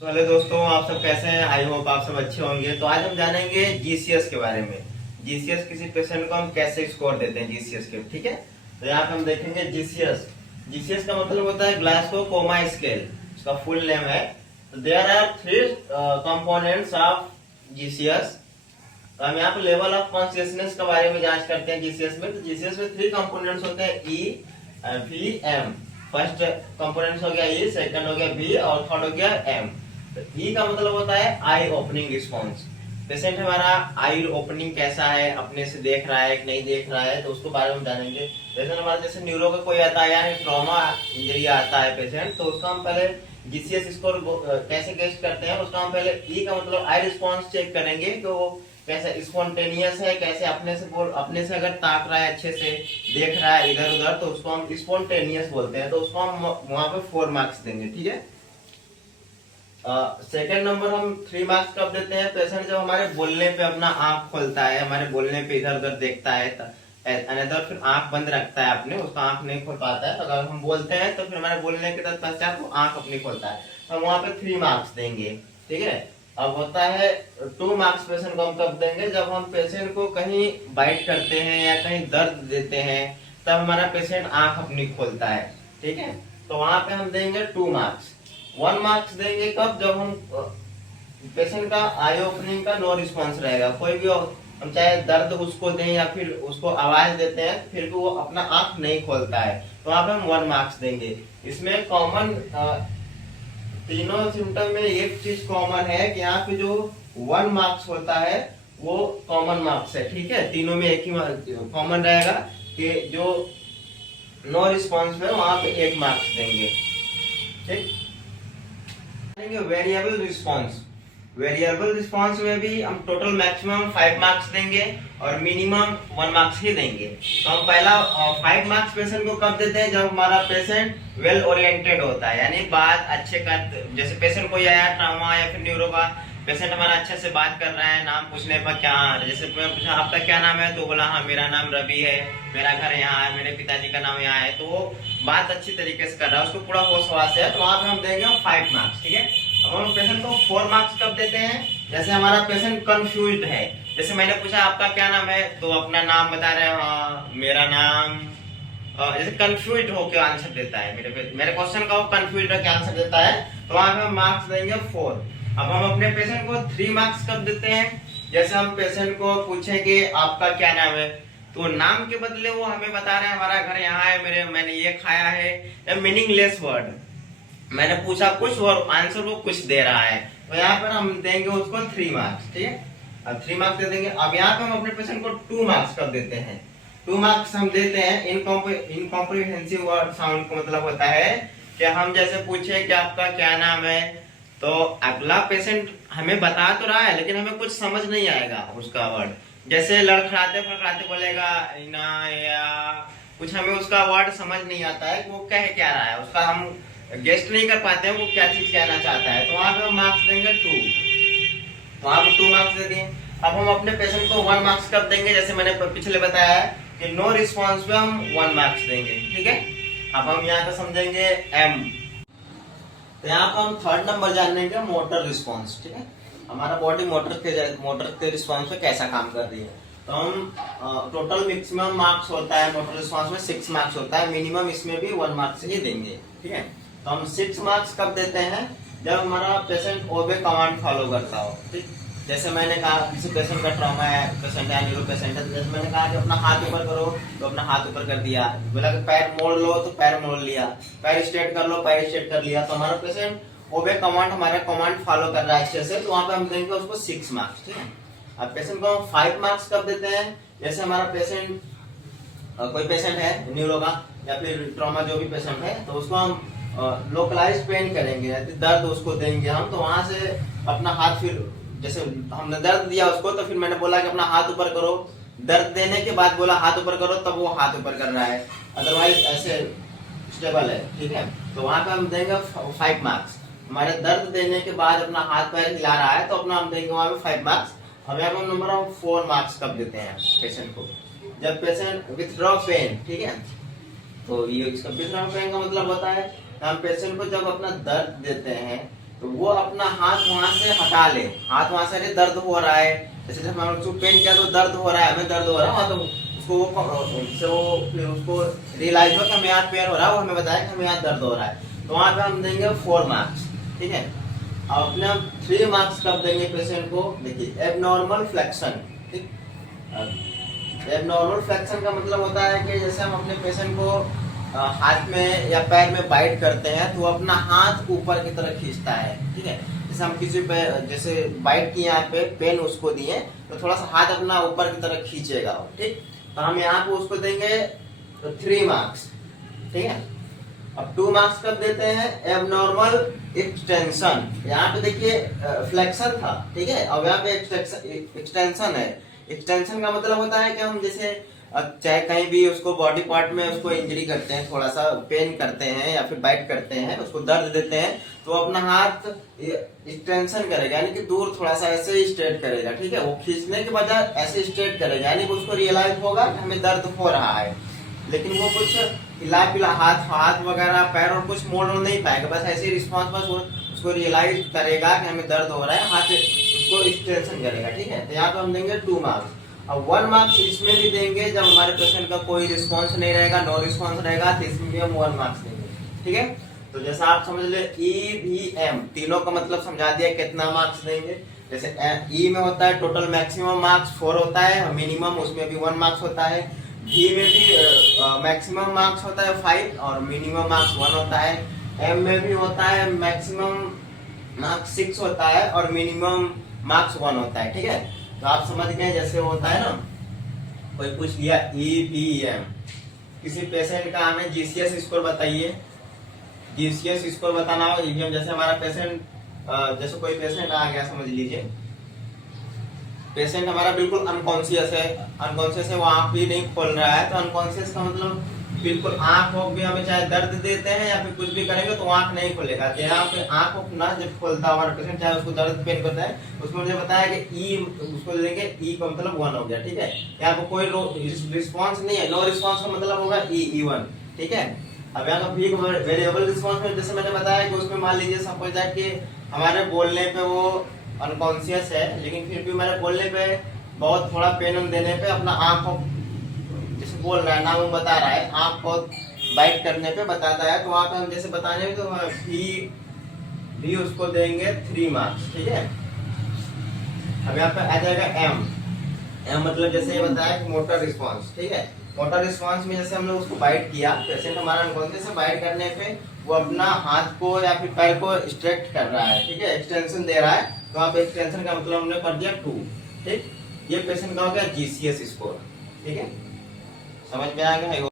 तो हेलो दोस्तों, आप सब कैसे हैं? आई होप आप सब अच्छे होंगे। तो आज हम जानेंगे जीसीएस के बारे में। जीसीएस किसी पेशेंट को हम कैसे स्कोर देते हैं जीसीएस के, ठीक है। तो यहाँ पे हम देखेंगे जीसीएस। जीसीएस का मतलब होता है ग्लासगो कोमा स्केल, इसका फुल नेम है। तो there are three components of GCS. तो हम यहाँ पे लेवल ऑफ कॉन्शियसनेस के बारे में जांच करते हैं जीसीएस में। तो जीसीएस में थ्री कंपोनेंट्स होते हैं, ई, वी, एम। फर्स्ट कंपोनेंट्स हो गया ई, सेकंड हो गया बी और थर्ड हो गया एम। तो ई का मतलब होता है आई ओपनिंग रिस्पॉन्स। पेशेंट हमारा आई ओपनिंग कैसा है, अपने से देख रहा है कि नहीं देख रहा है, तो उसको बारे में जानेंगे। पेशेंट हमारा जैसे न्यूरो का कोई आता है या ट्रॉमा इंजरी आता है पेशेंट, तो उसका हम पहले जीसीएस स्कोर कैसे गेस्ट करते हैं। उसका हम पहले ई का मतलब आई रिस्पॉन्स चेक करेंगे कि वो कैसे स्पॉन्टेनियस है, कैसे अपने से अगर ताक रहा है, अच्छे से देख रहा है इधर उधर, तो उसको हम स्पॉन्टेनियस बोलते हैं। तो उसको हम वहां पे 4 मार्क्स देंगे, ठीक है। सेकेंड नंबर हम 3 मार्क्स कब देते हैं? पेशेंट जब हमारे बोलने पे अपना आंख खोलता है, हमारे बोलने पे इधर उधर देखता है, अनदर फिर आंख बंद रखता है अपने, उसका आंख नहीं खोल पाता है। तो अगर हम बोलते हैं तो फिर हमारे बोलने के पश्चात वो आंख अपनी खोलता है, तो हम वहां पे 3 मार्क्स देंगे, ठीक है। अब होता है 2 मार्क्स पेशेंट को हम कब देंगे? जब हम पेशेंट को कहीं बाइट करते हैं या कहीं दर्द देते हैं, तब हमारा पेशेंट आंख अपनी खोलता है, ठीक है। तो वहां पे हम देंगे 2 मार्क्स। 1 मार्क्स देंगे कब? जब हम पेशेंट का आई ओपनिंग का नो रिस्पॉन्स रहेगा, कोई भी हम चाहे दर्द उसको दें या फिर उसको आवाज देते हैं, फिर भी वो अपना आंख नहीं खोलता है, तो वहां पे हम 1 मार्क्स देंगे। इसमें कॉमन तीनों सिम्टम में एक चीज कॉमन है कि यहाँ पे जो 1 मार्क्स होता है वो कॉमन मार्क्स है, ठीक है। तीनों में एक ही कॉमन रहेगा कि जो नो रिस्पॉन्स में वहां पे 1 मार्क्स देंगे, ठीक। Variable response. वेरिएबल रिस्पॉन्स में भी हम टोटल मैक्सिमम 5 मार्क्स देंगे और मिनिमम 1 मार्क्स ही देंगे। तो हम पहला 5 मार्क्स पेशेंट को कब देते हैं? जब हमारा पेशेंट वेल ओरिएंटेड होता है, यानी बात अच्छे कर, जैसे पेशेंट को आया ट्रामा या फिर न्यूरो का पेशेंट हमारा अच्छे से बात कर रहा है, नाम पूछने पर क्या, जैसे मैं पूछा आपका क्या नाम है, तो बोला हाँ मेरा नाम रवि है, मेरा घर यहाँ है, मेरे पिताजी का नाम यहाँ है, तो वो बात अच्छी तरीके से कर रहा है, उसको पूरा होश हवास है, तो वहां पे हम देंगे 5 मार्क्स, ठीक है। अब हम पेशेंट को 4 मार्क्स कब देते हैं? जैसे हमारा पेशेंट कंफ्यूज्ड है, जैसे मैंने पूछा आपका क्या नाम है, तो अपना नाम बता रहे हैं, हाँ मेरा नाम, जैसे कंफ्यूज्ड होकर आंसर देता है, मेरे क्वेश्चन का वो कंफ्यूज्ड होकर आंसर देता है, तो वहां पे हम मार्क्स देंगे 4। अब हम अपने पेशेंट को 3 मार्क्स कब देते हैं? जैसे हम पेशेंट को पूछे कि आपका क्या नाम है, तो नाम के बदले वो हमें बता रहे हैं हमारा घर यहाँ है, मैंने ये खाया है, या मीनिंगलेस वर्ड, मैंने पूछा कुछ और आंसर वो कुछ दे रहा है, तो यहाँ पर हम देंगे उसको 3 मार्क्स, ठीक है। अब 3 मार्क्स दे देंगे। अब यहाँ पे हम अपने पेशेंट को 2 मार्क्स कब देते हैं? 2 मार्क्स हम देते हैं इनकॉम्प्रिहेंसिव वर्ड साउंड का मतलब होता है कि हम जैसे पूछे कि आपका क्या नाम है, तो अगला पेशेंट हमें बता तो रहा है लेकिन हमें कुछ समझ नहीं आएगा उसका वर्ड, जैसे लड़खड़ाते फड़खड़ाते बोलेगा ना, या कुछ हमें उसका वर्ड समझ नहीं आता है कि वो कह क्या रहा है, उसका हम गेस्ट नहीं कर पाते हैं वो क्या चीज कहना चाहता है, तो वहां पे हम मार्क्स देंगे 2। तो वहां पे 2 मार्क्स दे दिए। अब हम अपने पेशेंट को 1 मार्क्स कब देंगे? जैसे मैंने पिछले बताया है कि नो रिस्पॉन्स पे हम 1 मार्क्स देंगे, ठीक है। अब हम यहाँ पे समझेंगे एम। तो यहाँ पे हम 3rd नंबर जानेंगे मोटर रिस्पॉन्स, ठीक है। हमारा बॉडी मोटर के रिस्पॉन्स पे कैसा काम कर रही है। तो हम टोटल मैक्सिमम मार्क्स होता है मोटर रिस्पॉन्स में 6 मार्क्स होता है, मिनिमम इसमें भी 1 मार्क्स ही देंगे, ठीक है। तो हम 6 मार्क्स कब देते हैं? जब हमारा पेशेंट ओबे कमांड फॉलो करता हो, ठीक। जैसे मैंने कहा किसी पेशेंट का ट्रॉमा है, पेशेंट है न्यूरो पेशेंट है, तो जैसे मैंने कहा कि अपना हाथ ऊपर करो, तो अपना हाथ ऊपर कर दिया, बोला कि पैर मोड़ लो तो पैर मोड़ लिया, पैर स्ट्रेट कर लो पैर स्ट्रेट कर लिया, तो हमारा पेशेंट ओबे कमांड हमारा कमांड फॉलो कर रहा है अच्छे से, तो वहां पे हम देंगे उसको 6 मार्क्स, ठीक है। अब पेशेंट को हम 5 मार्क्स कब देते हैं? जैसे हमारा पेशेंट कोई पेशेंट है न्यूरो का या फिर ट्रॉमा जो भी पेशेंट है, तो उसको हम लोकलाइज पेन करेंगे, दर्द उसको देंगे हम, तो वहां से अपना हाथ, फिर जैसे हमने दर्द दिया उसको, तो फिर मैंने बोला कि अपना हाथ ऊपर करो, दर्द देने के बाद बोला हाथ ऊपर करो, तब वो हाथ ऊपर कर रहा है, अदरवाइज ऐसे स्टेबल है, ठीक है। तो वहां पे हम देंगे 5 मार्क्स। हमारे दर्द देने के बाद अपना हाथ पैर हिला रहा है, तो अपना हम देंगे वहां पे 5 मार्क्स। हम यहाँ पे नंबर ऑफ 4 मार्क्स कब देते हैं पेशेंट को? जब पेशेंट विथड्रॉ पेन, ठीक है। तो ये इसका विथड्रॉ पेन का मतलब होता है हम पेशेंट को जब अपना दर्द देते हैं तो वो अपना हाथ वहां से हटा ले, हाथ वहां से दर्द हो रहा है, जैसे जब हम उसको पेन किया तो दर्द हो रहा है, हमें दर्द हो रहा है, तो उसको फिर उसको रियलाइज हो कि हमें यहाँ पेन हो रहा है, वो हमें बताया कि हमें यहाँ दर्द हो रहा है, तो वहां पे हम देंगे 4 मार्क्स। ठीक है, अब अपने 3 मार्क्स कब देंगे पेशेंट को, देखिए एबनॉर्मल फ्लेक्शन। ठीक, एबनॉर्मल फ्लेक्शन का मतलब होता है कि जैसे हम अपने पेशेंट को हाथ में या पैर में बाइट करते हैं तो वो अपना हाथ ऊपर की तरफ खींचता है। ठीक है, जैसे हम किसी पे जैसे बाइट किए यहाँ पे पेन उसको दिए तो थोड़ा सा हाथ अपना ऊपर की तरफ खींचेगा। ठीक, तो हम यहाँ पे उसको देंगे 3 मार्क्स। ठीक है, अब 2 मार्क्स कब देते हैं, एबनॉर्मल एक्सटेंशन। यहाँ पे देखिए फ्लेक्शन था, ठीक है, अब यहाँ पे एक्सटेंशन है। एक्सटेंशन का मतलब होता है कि हम जैसे चाहे कहीं भी उसको बॉडी पार्ट में उसको इंजरी करते हैं, थोड़ा सा पेन करते हैं या फिर बाइट करते हैं, उसको दर्द देते हैं, तो अपना हाथ एक्सटेंशन करेगा, यानी कि दूर थोड़ा सा ऐसे स्ट्रेट करेगा। ठीक है, वो खींचने के बजाय ऐसे स्ट्रेट करेगा, यानी कि उसको रियलाइज होगा कि हमें दर्द हो रहा है, लेकिन वो कुछ हिला पिला हाथ वगैरह पैर और कुछ मोड़ नहीं पाएगा, बस ऐसे रिस्पॉन्स, बस उसको रियलाइज करेगा कि हमें दर्द हो रहा है, हाथ उसको एक्सटेंशन करेगा। ठीक है, तो यहाँ पे हम देंगे 2 मार्क्स। अब 1 मार्क्स इसमें भी देंगे जब हमारे पेशेंट का कोई रिस्पॉन्स नहीं रहेगा, नो रिस्पॉन्स रहेगा, तो इसमें भी हम 1 मार्क्स देंगे। ठीक है, तो जैसा आप समझ ले EVM तीनों का मतलब समझा दिया कितना मार्क्स देंगे। जैसे ई में होता है टोटल मैक्सिमम मार्क्स 4 होता है, मिनिमम उसमें भी 1 मार्क्स होता है। डी में भी मैक्सिमम मार्क्स होता है 5 और मिनिमम मार्क्स 1 होता है। एम में भी होता है मैक्सिमम मार्क्स 6 होता है और मिनिमम मार्क्स 1 होता है। ठीक है, तो आप समझ गए, जैसे होता है ना, कोई पूछ लिया EVM, किसी पेशेंट का हमें GCS स्कोर बताइए, GCS स्कोर बताना हो। EVM जैसे हमारा पेशेंट, जैसे कोई पेशेंट आ गया, समझ लीजिए पेशेंट हमारा बिल्कुल अनकॉन्शियस है, वो आंख भी नहीं खोल रहा है, तो अनकॉन्शियस का मतलब बिल्कुल आंख हो भी हमें चाहे दर्द देते हैं या फिर कुछ भी करेंगे तो आंख नहीं खोलेगा। तो यहाँ पे आंख ना जब खोलता हमारा पेशेंट, चाहे उसको दर्द पेन करता है, उसको मुझे बताया कि ई, उसको लेंगे ई का मतलब 1 हो गया। ठीक है, यहाँ पे कोई रिस्पॉन्स नहीं है, नो रिस्पॉन्स का मतलब होगा E1। ठीक है, अब यहाँ का वेरिएबल रिस्पॉन्स में जैसे मैंने बताया कि उसमें मान लीजिए सपोज दैट कि हमारे बोलने पे वो अनकॉन्शियस है, लेकिन फिर भी हमारे बोलने पे बहुत थोड़ा पेन देने पे अपना आंख जैसे बोल रहा है, नाम बता रहा है, आंख बहुत बाइट करने पे बताता है, तो वहां पे हम जैसे बताने तो भी उसको देंगे 3 मार्क्स। ठीक है, अब यहाँ पे आ जाएगा एम मतलब जैसे ये बताया कि मोटर रिस्पॉन्स। ठीक है, मोटर रिस्पॉन्स में जैसे हमने उसको बाइट किया, पेशेंट हमारा अनकॉन्शियस है, बाइट करने पे वो अपना हाथ को या फिर पैर को स्ट्रेट कर रहा है। ठीक है, एक्सटेंशन दे रहा है, तो वहाँ पे एक्सटेंशन का मतलब हमने कर दिया 2। ठीक, ये पेशेंट का हो गया GCS स्कोर। ठीक है, समझ में आ गया।